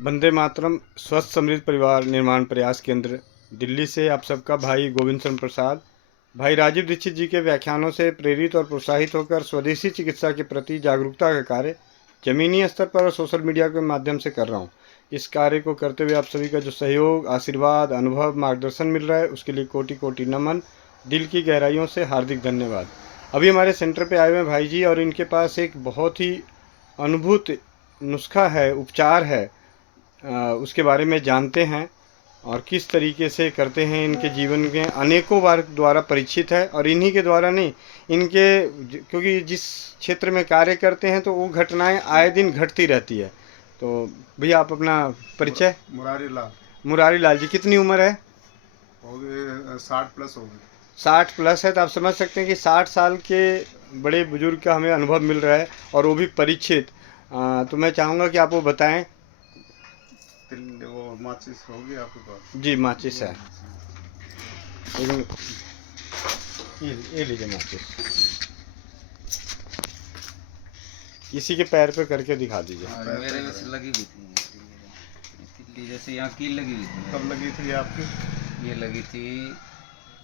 वंदे मातरम। स्वस्थ समृद्ध परिवार निर्माण प्रयास केंद्र दिल्ली से आप सबका भाई गोविंद चंद्र प्रसाद, भाई राजीव दीक्षित जी के व्याख्यानों से प्रेरित और प्रोत्साहित होकर स्वदेशी चिकित्सा के प्रति जागरूकता का कार्य जमीनी स्तर पर और सोशल मीडिया के माध्यम से कर रहा हूँ। इस कार्य को करते हुए आप सभी का जो सहयोग, आशीर्वाद, अनुभव, मार्गदर्शन मिल रहा है, उसके लिए कोटि कोटि नमन, दिल की गहराइयों से हार्दिक धन्यवाद। अभी हमारे सेंटर पे आए हुए हैं भाई जी, और इनके पास एक बहुत ही अनुभूत नुस्खा है, उपचार है। उसके बारे में जानते हैं और किस तरीके से करते हैं। इनके जीवन के अनेकों बार द्वारा परीक्षित है, और इन्हीं के द्वारा नहीं, क्योंकि जिस क्षेत्र में कार्य करते हैं तो वो घटनाएं आए दिन घटती रहती है। तो भैया आप अपना परिचय। मुरारी लाल। मुरारी लाल जी, कितनी उम्र है? हो गए 60+ हो गए। 60 प्लस है, तो आप समझ सकते हैं कि 60 साल के बड़े बुजुर्ग का हमें अनुभव मिल रहा है, और वो भी परीक्षित। तो मैं चाहूँगा कि आप वो बताएं। वो माचिस होगी आपके पास? जी, माचिस है। लेकिन ये लीजिए माचिस, इसी के पैर पे करके दिखा दीजिए। मेरे में से लगी हुई थी तिल्ली, जैसे यहाँ कील लगी हुई थी। कब लगी थी आपकी? ये लगी थी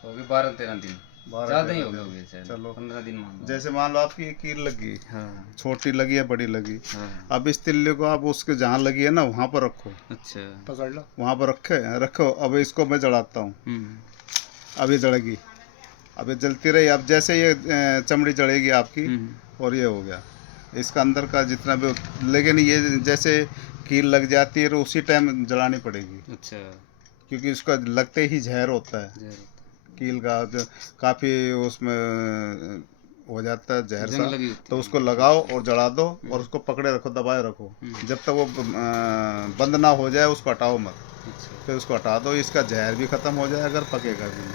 हो गए 12-13 दिन, ज़्यादा ही हो गए शायद। चलो 15 दिन मान लो। जैसे मान लो आपकी ये कील लगी, हाँ छोटी लगी या बड़ी लगी, हाँ। अब इस तिल्ले को आप उसके जहाँ लगी है ना वहाँ पर रखो। अच्छा, पकड़ लो। वहाँ पर रखो। अब इसको मैं जलाता हूँ। अब ये जलेगी, अब ये जलती रही। अब जैसे ये चमड़ी जलेगी आपकी, और ये हो गया इसका अंदर का जितना भी। लेकिन ये जैसे कील लग जाती है तो उसी टाइम जलानी पड़ेगी। अच्छा, क्योंकि उसका लगते ही जहर होता है। जहर कील का जो काफ़ी उसमें हो जाता है जहर जंग सा, लगी होती तो है। उसको लगाओ और जला दो, और उसको पकड़े रखो, दबाए रखो जब तक वो बंद ना हो जाए। उसको हटाओ मत, अच्छा, फिर उसको हटा दो। इसका जहर भी ख़त्म हो जाए अगर पकेगा भी नहीं।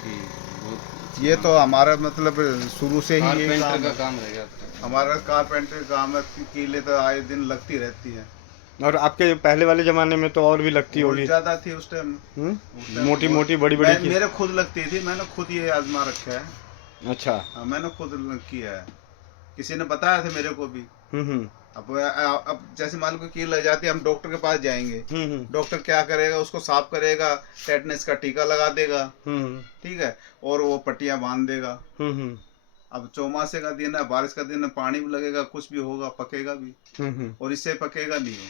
ठीक, बहुत ये तो हमारा मतलब शुरू से ही ये कारपेंटर काम का है। काम रहेगा आपका। हमारा कारपेंटर काम है। कीले तो आए दिन लगती रहती है, और आपके पहले वाले ज़माने में तो और भी लगती और होगी। ज़्यादा थी उस टाइम। मोटी मोटी बड़ी बड़ी की। मेरे खुद लगती थी, मैंने खुद ये आजमा रखा है। अच्छा। हाँ, मैंने खुद किया है, किसी ने बताया था मेरे को भी। हम्म। अब जैसे मान लो कील लग जाती है, हम डॉक्टर के पास जाएंगे। हम्म। डॉक्टर क्या करेगा, उसको साफ करेगा, टेटनेस का टीका लगा देगा, हम्म। ठीक है, और वो पट्टियां बांध देगा। हम्म। अब चौमासे का दिन है, बारिश का दिन है, पानी भी लगेगा, कुछ भी होगा, पकेगा भी, हम्म। और इससे पकेगा नहीं हो।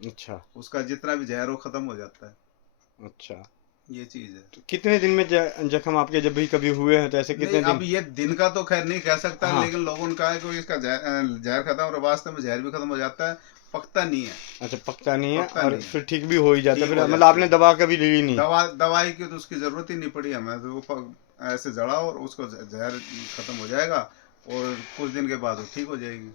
अच्छा उसका जितना भी जहर हो खत्म हो जाता है। अच्छा। ये चीज है। तो कितने दिन में जख्म आपके जब भी कभी हुए हैं, तो ऐसे कितने नहीं, दिन? अब ये दिन का तो खैर नहीं कह सकता, हाँ। लेकिन लोगों ने कहा है कि इसका जहर खत्म, और वास्तव में जहर भी खत्म हो जाता है, पकता नहीं है। अच्छा, पकता नहीं है, पकता और नहीं है, फिर ठीक भी हो ही जाता है। ठीक फिर हो मतलब जाती आपने है। दवा कभी ली नहीं? दवाई की तो उसकी जरूरत ही नहीं पड़ी हमें, तो वो ऐसे जड़ा और उसको जहर खत्म हो जाएगा, और कुछ दिन के बाद वो ठीक हो जाएगी।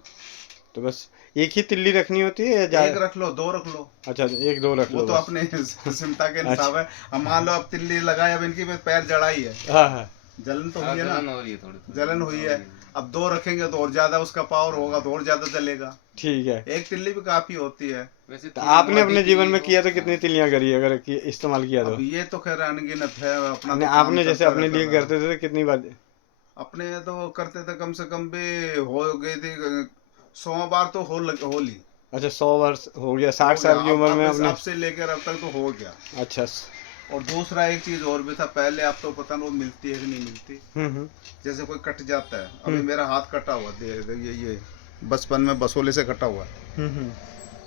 तो बस एक ही तिल्ली रखनी होती है या एक रख लो, 2 रख लो, अच्छा, एक दो रख वो लो तो बस। अपने क्षमता के हिसाब अच्छा। है। अब मान लो अब तिल्ली लगाए, अब इनकी पैर जड़ाई है, हाँ हाँ। जलन तो हाँ, हुई है ना, जलन हो रही है थोड़ी। जलन हुई है। अब 2 रखेंगे तो और ज्यादा उसका पावर होगा, तो और ज्यादा जलेगा। ठीक है। एक तिल्ली भी काफी होती है। वैसे तो थोड़ी आपने मोटी अपने जीवन में तिल्ली किया हो। तो कितनी तिल्लियां करी, अगर इस्तेमाल किया तो? अब ये तो खैर अनगिनत है, अपना नहीं, तो काम आपने जैसे चलता अपने रहता लिए था। करते थे तो कितनी बार? अपने तो करते थे, कम से कम भी हो गई थी 100 बार तो हो ली। अच्छा, 100 वर्ष हो गया, हो 60 गया। साल की उम्र में अब आपने? से लेकर अब तक तो हो गया। अच्छा। और दूसरा एक चीज और भी था पहले, अब तो पता नहीं वो मिलती है कि नहीं मिलती। हम्म। जैसे कोई कट जाता है, अभी मेरा हाथ कटा हुआ, ये बचपन में बसोले से कटा हुआ है। हम्म।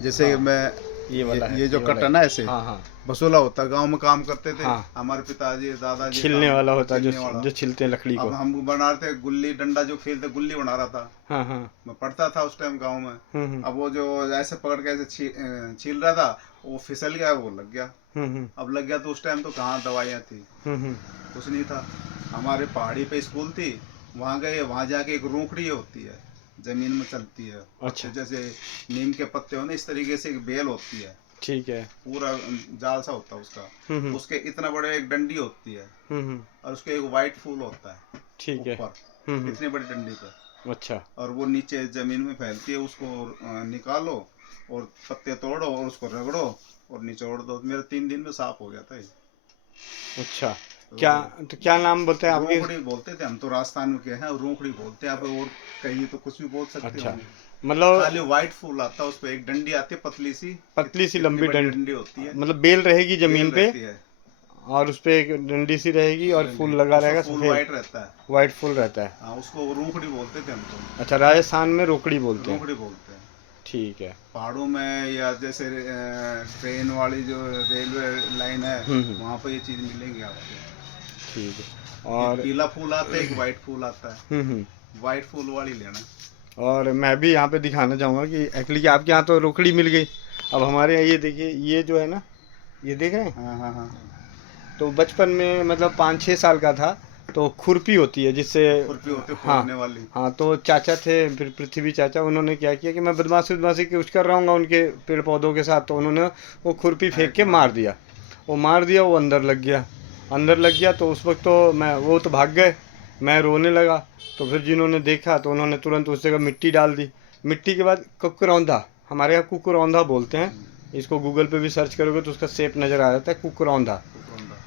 जैसे हाँ, मैं ये वाला है, ये जो ये वाला कटा है। ना ऐसे हाँ हाँ। बसोला होता, गांव में काम करते थे हाँ, हमारे पिताजी दादाजी, छिलने काम वाला होता है, छिलने वाला। जो छिलते हैं लकड़ी को। अब हम बना रहे थे गुल्ली डंडा, जो खेलते गुल्ली बना रहा था, हाँ हाँ। मैं पढ़ता था उस टाइम गांव में। हम्म। अब वो जो ऐसे पकड़ के ऐसे छील रहा था, वो फिसल गया, वो लग गया। हम्म। अब लग गया तो उस टाइम तो कहाँ दवाइयाँ थी, हम्म। कुछ नहीं था। हमारे पहाड़ी पे स्कूल थी, वहाँ गए, वहाँ जाके एक रूखड़ी होती है, जमीन में चलती है, अच्छा। पत्ते जैसे नीम के पत्ते हो ना, इस तरीके से एक बेल होती है, ठीक है। पूरा जाल सा होता है उसका। हम्म। उसके इतना बड़े एक डंडी होती है, हम्म। और उसके एक वाइट फूल होता है ठीक है। ऊपर, हम्म। इतनी बड़ी डंडी पे, अच्छा। और वो नीचे जमीन में फैलती है। उसको निकालो और पत्ते तोड़ो और उसको रगड़ो और निचोड़ दो। मेरा 3 दिन में साफ हो गया था ये। अच्छा। तो क्या? तो क्या नाम बोलते हैं आपके? रूखड़ी बोलते थे हम तो, राजस्थान में क्या है, रूखड़ी बोलते हैं। आप और कहीं तो कुछ भी बोल सकते अच्छा। हो। मतलब खाली व्हाइट फूल आता है, उस पे एक डंडी आती है पतली सी लंबी इतनी बड़ी डंडी, डंडी होती है, मतलब बेल रहेगी जमीन बेल पे रहती है, और उस पे एक डंडी सी रहेगी और फूल लगा उसका रहेगा फूल सफेद, व्हाइट रहता है। व्हाइट फूल रहता है। हाँ, उसको रूखड़ी बोलते थे हम तो, अच्छा, राजस्थान में रोकड़ी बोलते हैं। रूखड़ी बोलते हैं। ठीक है। पहाड़ों में या जैसे ट्रेन वाली जो रेलवे लाइन है, वहाँ पे ये चीज मिलेंगी आपको। ठीक है। एक और पीला फूल आता है, एक व्हाइट फूल आता है, व्हाइट फूल वाली लेना। और मैं भी यहाँ पे दिखाना चाहूँगा कि एक्चुअली कि आपके यहाँ तो रोकड़ी मिल गई, अब हमारे यहाँ ये देखिए, ये जो है ना, ये देख रहे हैं। हाँ हाँ हाँ, तो बचपन में मतलब 5-6 साल का था, तो खुरपी होती है जिससे, खुरपी होती है हाँ खोदने वाली। हाँ, तो चाचा थे फिर पृथ्वी चाचा, उन्होंने क्या किया कि मैं बदमाशी कुछ कर रहा हूँ उनके पेड़ पौधों के साथ, तो उन्होंने वो खुरपी फेंक के मार दिया। वो अंदर लग गया। तो उस वक्त तो मैं, वो तो भाग गए, मैं रोने लगा। तो फिर जिन्होंने देखा तो उन्होंने तुरंत उस जगह मिट्टी डाल दी। मिट्टी के बाद कुकरौंधा, हमारे यहाँ कुकरौंधा बोलते हैं इसको, गूगल पे भी सर्च करोगे तो उसका शेप नज़र आ जाता है, कुकरौंधा।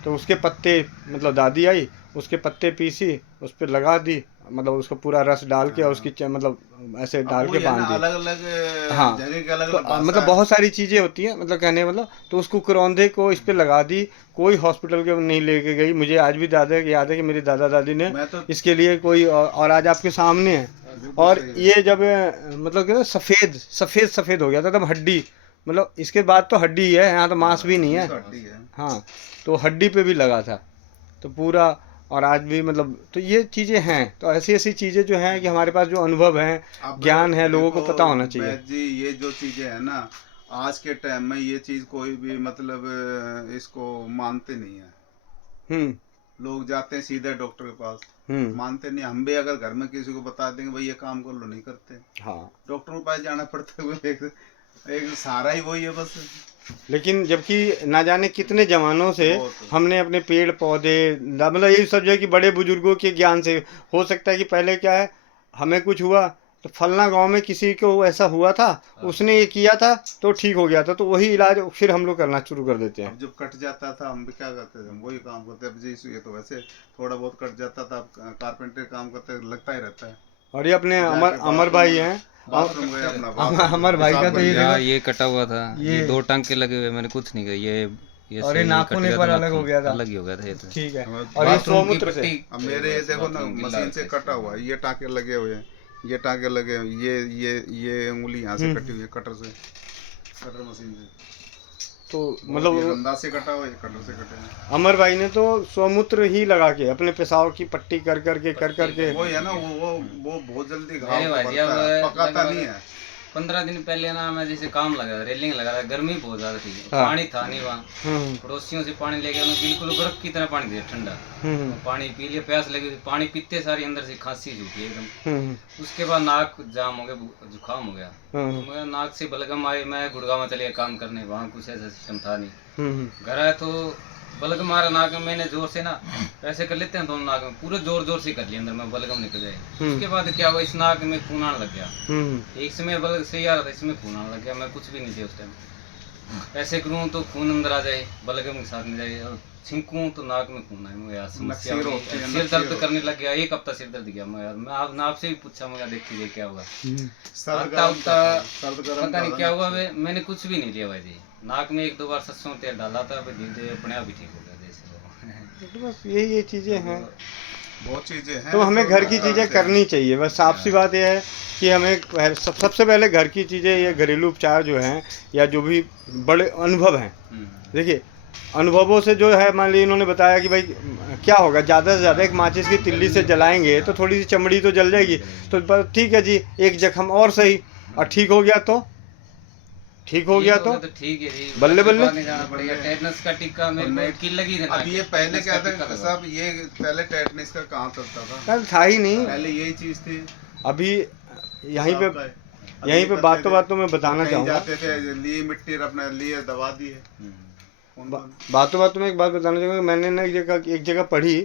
तो उसके पत्ते, मतलब दादी आई, उसके पत्ते पीसी, उस पर लगा दी, मतलब उसका पूरा रस डाल के और उसकी मतलब ऐसे डाल के बांध दी। अलग अलग हाँ, जगह के अलग तो अलग मतलब बहुत सारी चीज़ें होती हैं, मतलब कहने मतलब, तो उस कुकरौंधे को इस पे लगा दी। कोई हॉस्पिटल के नहीं लेके गई। मुझे आज भी याद है कि मेरे दादा दादी ने इसके लिए कोई, और आज आपके सामने है। और ये जब मतलब कि सफ़ेद सफ़ेद सफ़ेद हो गया था तब हड्डी, मतलब इसके बाद तो हड्डी ही है, यहाँ तो मांस भी नहीं है। हाँ, तो हड्डी पे भी लगा था तो पूरा, और आज भी मतलब, तो ये चीज़ें हैं। तो ऐसी ऐसी चीज़ें जो हैं कि हमारे पास जो अनुभव है, ज्ञान है, लोगों को पता होना चाहिए। जी, ये जो चीजें हैं ना, आज के टाइम में ये चीज कोई भी मतलब इसको मानते नहीं है। लोग जाते हैं सीधे डॉक्टर के पास, मानते नहीं। हम भी अगर घर में किसी को बता देंगे भाई ये काम कर लो, नहीं करते। हाँ, डॉक्टर के पास जाना पड़ता है, एक सहारा ही वही है बस। लेकिन जबकि ना जाने कितने जमानों से हमने अपने पेड़ पौधे, मतलब यही सब जो है कि बड़े बुजुर्गों के ज्ञान से, हो सकता है कि पहले क्या है, हमें कुछ हुआ तो फलना गांव में किसी को ऐसा हुआ था, उसने ये किया था तो ठीक हो गया था, तो वही इलाज फिर हम लोग करना शुरू कर देते हैं। अब जब कट जाता था हम भी क्या करते थे, हम वही काम करते। अब जी ये तो वैसे थोड़ा बहुत कट जाता था, अब कारपेंटर काम करते लगता ही रहता है। और ये अपने अमर भाई हैं, बाथरूम गए अपना, अमर भाई का तो ये कटा हुआ था, ये 2 टांके लगे हुए, मैंने कुछ नहीं किया। ये और ये नाखून एक बार अलग हो गया था, अलग ही हो गया था ये तो। ठीक है। और ये सोमूत्र से, अब मेरे ये देखो ना, मशीन से कटा हुआ है, ये टाँके लगे हुए हैं, ये टाँके लगे हुए, ये उंगली यहाँ से कटी हुई है, कटर मशीन से। तो मतलब अंदाज से कटा हुआ है, कटर से कटे हैं। अमर भाई ने तो सोमूत्र ही लगा के अपने पेशाब की पट्टी कर करके वो है ना, वो बहुत जल्दी घाव पड़ता है, पकाता नहीं है। 15 दिन पहले ना मैं जैसे काम लगा, रेलिंग लगा था, गर्मी बहुत ज्यादा थी, पानी था नहीं वहाँ। पड़ोसियों से पानी लेके उन्होंने बिल्कुल बर्फ की तरह पानी दिया, ठंडा। पानी पी लिया, प्यास लगी, पानी पीते सारी अंदर से खांसी सूखी एकदम। उसके बाद नाक जाम हो गया, जुकाम हो गया, तो नाक से बलगम आए। मैं गुड़गांव में चले गया काम करने, वहाँ कुछ ऐसा सिस्टम था नहीं। घर आया तो बलगम मारा नाक में, मैंने जोर से ना ऐसे कर लेते हैं दोनों नाक में, पूरे जोर जोर से कर लिया, अंदर में बलगम निकल जाए। उसके बाद क्या हुआ, इस नाक में खून आने लग गया। एक समय बलग सही आ रहा था, इसमें खून आने लग गया। मैं कुछ भी नहीं थे उस टाइम। ऐसे करूँ तो खून अंदर आ जाए, बलगम के साथ में जाए, और छिंकूं तो नाक में खून आए। मैं यार समस्या, सिर दर्द करने लग गया, 1 हफ्ता सिर दर्द गया। मैं यार, मैं आपसे भी पूछा, मैं देखिए क्या हुआ, पता नहीं क्या हुआ। मैंने कुछ भी नहीं लिया भाई जी, नाक में 1-2 बार सरसों तेल डाला था, धीरे अपने आप ही ठीक हो गया जैसे। तो बस ये चीज़ें हैं, बहुत चीजें हैं। तो हमें घर की चीज़ें करनी चाहिए। बस साफ सी बात यह है कि हमें सबसे पहले घर की चीज़ें, ये घरेलू उपचार जो हैं, या जो भी बड़े अनुभव हैं, देखिए अनुभवों से जो है, मान लीजिए इन्होंने बताया कि भाई क्या होगा, ज़्यादा से ज़्यादा एक माचिस की तिल्ली से जलाएंगे तो थोड़ी सी चमड़ी तो जल जाएगी, तो ठीक है जी, एक जख्म और सही, और ठीक हो गया तो ठीक हो गया, तो ठीक है जी, बल्ले बल्ले जाना पड़ेगा। टेटनस का टीका मेरे को कील लगी थी। अब ये पहले क्या था साहब, ये पहले टेटनस का कहाँ चलता था, था ही नहीं, पहले यही चीज थी। अभी यहीं पे बातों में बताना चाहूँगा, जाते थे, लिए मिट्टी अपने लिए दबा दी है। बातों में एक बात बताना चाहूँगा, मैंने ना एक जगह पढ़ी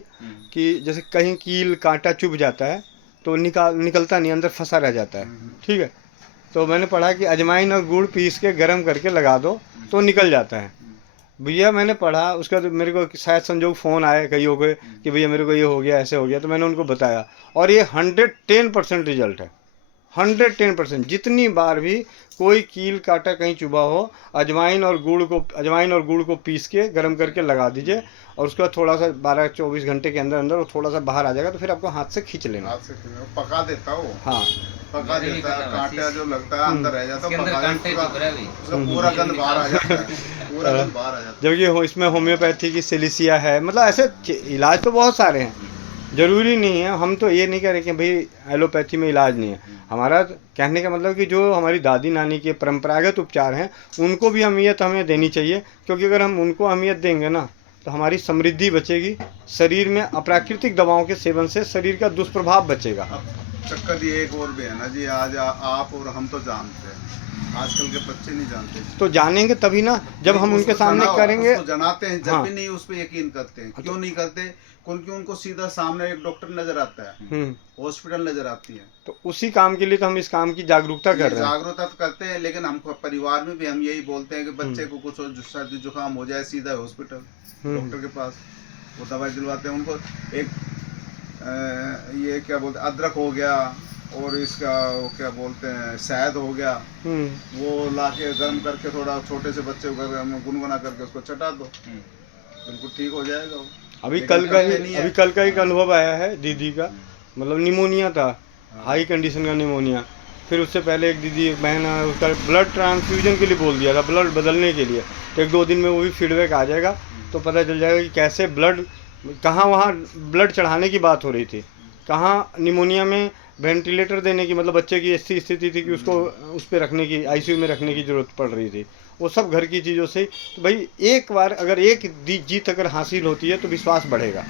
कि जैसे कहीं कील कांटा चुभ जाता है तो निकलता नहीं, अंदर फंसा रह जाता है, ठीक है। तो मैंने पढ़ा कि अजवाइन और गुड़ पीस के गर्म करके लगा दो तो निकल जाता है। भैया मैंने पढ़ा, उसका तो मेरे को शायद संजोग फ़ोन आए कईयों के कि भैया मेरे को ये हो गया, ऐसे हो गया, तो मैंने उनको बताया, और ये 110% रिजल्ट है, 110%। जितनी बार भी कोई कील काटा कहीं चुभा हो, अजवाइन और गुड़ को पीस के गर्म करके लगा दीजिए, और उसके बाद थोड़ा सा 12-24 घंटे के अंदर अंदर वो थोड़ा सा बाहर आ जाएगा, तो फिर आपको हाथ से खींच लेना। हाथ से पका देता हो। हाँ, पका देता है, कांटा जो लगता है अंदर रह जाता है, उसका पूरा गंद बाहर आ जाता है, पूरा गंद बाहर आ जाता है। जबकि इसमें होम्योपैथी की सिलिसिया है, मतलब ऐसे इलाज तो बहुत सारे हैं, ज़रूरी नहीं है। हम तो ये नहीं कह रहे कि भाई एलोपैथी में इलाज नहीं है। हमारा कहने का मतलब कि जो हमारी दादी नानी के परंपरागत उपचार हैं उनको भी अहमियत हमें देनी चाहिए, क्योंकि अगर हम उनको अहमियत देंगे ना तो हमारी समृद्धि बचेगी, शरीर में अप्राकृतिक दवाओं के सेवन से शरीर का दुष्प्रभाव बचेगा। अब चक्कर ये एक और भी है ना जी, आज आप और हम तो जानते हैं, आजकल के बच्चे नहीं जानते। तो जानेंगे तभी ना जब हम उनके सामने करेंगे। उसको जनाते हैं जब हाँ। भी नहीं उस पर यकीन करते हैं। क्यों नहीं करते? क्योंकि उनको सीधा सामने एक डॉक्टर नजर आता है, हॉस्पिटल नजर आती है। तो उसी काम के लिए तो हम इस काम की जागरूकता कर रहे हैं। जागरूकता करते हैं, लेकिन हम परिवार में भी हम यही बोलते हैं कि बच्चे को कुछ सर्दी जुकाम हो जाए सीधा हॉस्पिटल, डॉक्टर के पास, वो दवाई दिलवाते हैं उनको। एक ये क्या बोलते हैं, अदरक हो गया, और इसका वो क्या बोलते हैं, शहद हो गया, वो लाके गर्म करके थोड़ा छोटे से बच्चे को गुनगुना करके उसको चटा दो, बिल्कुल ठीक हो जाएगा वो। अभी कल का एक अनुभव आया है दीदी का, मतलब निमोनिया था, हाई कंडीशन का निमोनिया। फिर उससे पहले एक दीदी, एक बहन है, उसका ब्लड ट्रांसफ्यूजन के लिए बोल दिया था, ब्लड बदलने के लिए। तो 1-2 दिन में वो भी फीडबैक आ जाएगा, तो पता चल जाएगा कि कैसे ब्लड, कहाँ वहाँ ब्लड चढ़ाने की बात हो रही थी, कहाँ निमोनिया में वेंटिलेटर देने की, मतलब बच्चे की ऐसी स्थिति थी कि उसको उस पर रखने की, आईसीयू में रखने की ज़रूरत पड़ रही थी। वो सब घर की चीज़ों से। तो भाई एक बार अगर एक जीत अगर हासिल होती है तो विश्वास बढ़ेगा।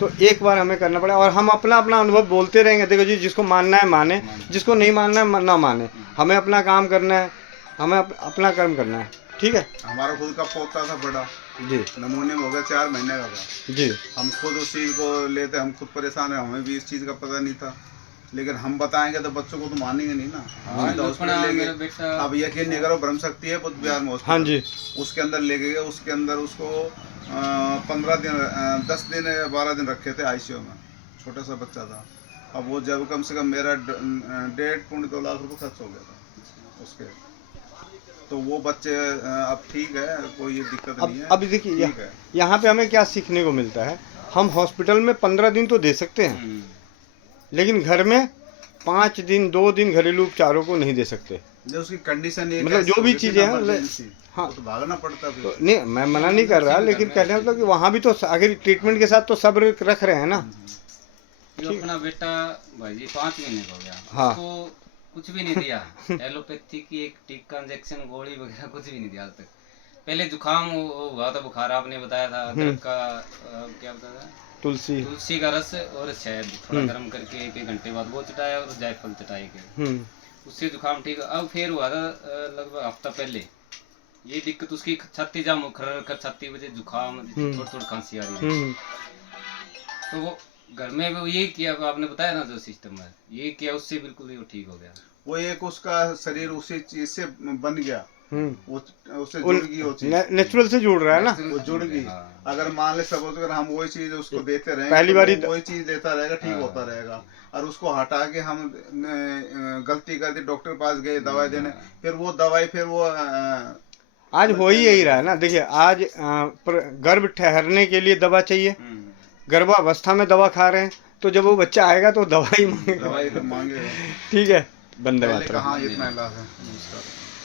तो एक बार हमें करना पड़ेगा, और हम अपना अपना अनुभव बोलते रहेंगे। देखो जी, जिसको मानना है माने, जिसको नहीं मानना है ना माने। हमें अपना काम करना है, हमें अपना कर्म करना है। ठीक है। हमारा खुद का पोता था बड़ा जी, नमूने में हो गया, 4 महीने का था जी। हम खुद उस चीज़ को लेते, हम खुद परेशान है, हमें भी इस चीज़ का पता नहीं था। लेकिन हम बताएंगे तो बच्चों को तो मानेंगे नहीं ना। तो हॉस्पिटल ले गए, अब यकीन नहीं करो, ब्रह्म शक्ति है बुद्ध विहार में हाँ जी। उसके अंदर ले गए, उसके अंदर उसको 15 दिन 10 दिन 12 दिन रखे थे आईसीयू में, छोटा सा बच्चा था। अब वो जब कम से कम मेरा 1.5-2 लाख रुपए खर्च हो गया था उसके। तो वो बच्चे अब ठीक है, कोई ये दिक्कत नहीं है। अब देखिए यहाँ पे हमें क्या सीखने को मिलता है। हम हॉस्पिटल में 15 दिन तो दे सकते हैं, लेकिन घर में 5 दिन 2 दिन घरेलू उपचारों को नहीं दे सकते। जो उसकी कंडीशन है, मतलब जो भी चीज़ें हैं, हाँ, तो भागना पड़ता है। तो नहीं, मैं मना नहीं कर रहा, लेकिन कहने मतलब कि वहाँ भी तो आखिर ट्रीटमेंट के साथ तो सब्र रख रहे हैं ना। जो अपना बेटा भाई जी 5 महीने का हो गया, हाँ, उसको कुछ भी नहीं दिया। एलोपैथी की एक टीका, इंजेक्शन, गोली वगैरह कुछ भी नहीं दिया आज तक। पहले जुकाम हुआ था, बुखार आपने बताया था, अदरक का क्या बताया था, तुलसी का रस और शहद थोड़ा गर्म करके 1 घंटे बाद वो चटाया, और जायफल चटाए के, उससे जुकाम ठीक। अब फिर हुआ था लगभग हफ्ता पहले, ये दिक्कत उसकी, छाती जाम कर छाती वजह जुकाम, थोड़ी खांसी आ रही है। तो वो घर में वो यही किया, आपने बताया ना जो सिस्टम है, ये किया, उससे बिल्कुल ही वो ठीक हो गया। वो एक उसका शरीर उसी चीज से बन गया, वो उससे जुड़ गई, वो चीज नेचुरल से जुड़ रहा है ना, वो जुड़ गई। अगर मान ले सपोज अगर हम वही चीज उसको देते रहे, पहली बारी वही चीज देता रहेगा, ठीक होता रहेगा। और उसको हटा के हम गलती कर दी, डॉक्टर पास गए दवाई देने, फिर वो दवाई फिर वो आज हो ही यही रहा है ना। देखिए, आज गर्भ ठहरने के लिए दवा चाहिए, गर्भावस्था में दवा खा रहे हैं, तो जब वो बच्चा आएगा तो दवाई मांगेगा। दवाई तो मांगेगा। ठीक है, बंदे कहाँ इतना इलाज है।